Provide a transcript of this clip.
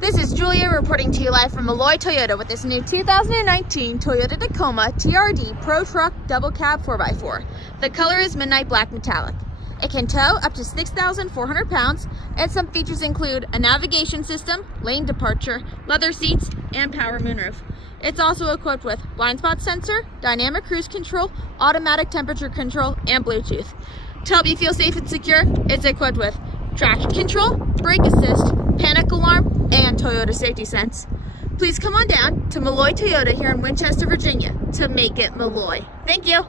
This is Julia reporting to you live from Molloy Toyota with this new 2019 Toyota Tacoma TRD Pro Truck Double Cab 4x4. The color is Midnight Black Metallic. It can tow up to 6,400 pounds, and some features include a navigation system, lane departure, leather seats, and power moonroof. It's also equipped with blind spot sensor, dynamic cruise control, automatic temperature control, and Bluetooth. To help you feel safe and secure, it's equipped with traction control, brake assist, panic alarm, and Toyota Safety Sense. Please come on down to Molloy Toyota here in Winchester, Virginia to make it Molloy. Thank you.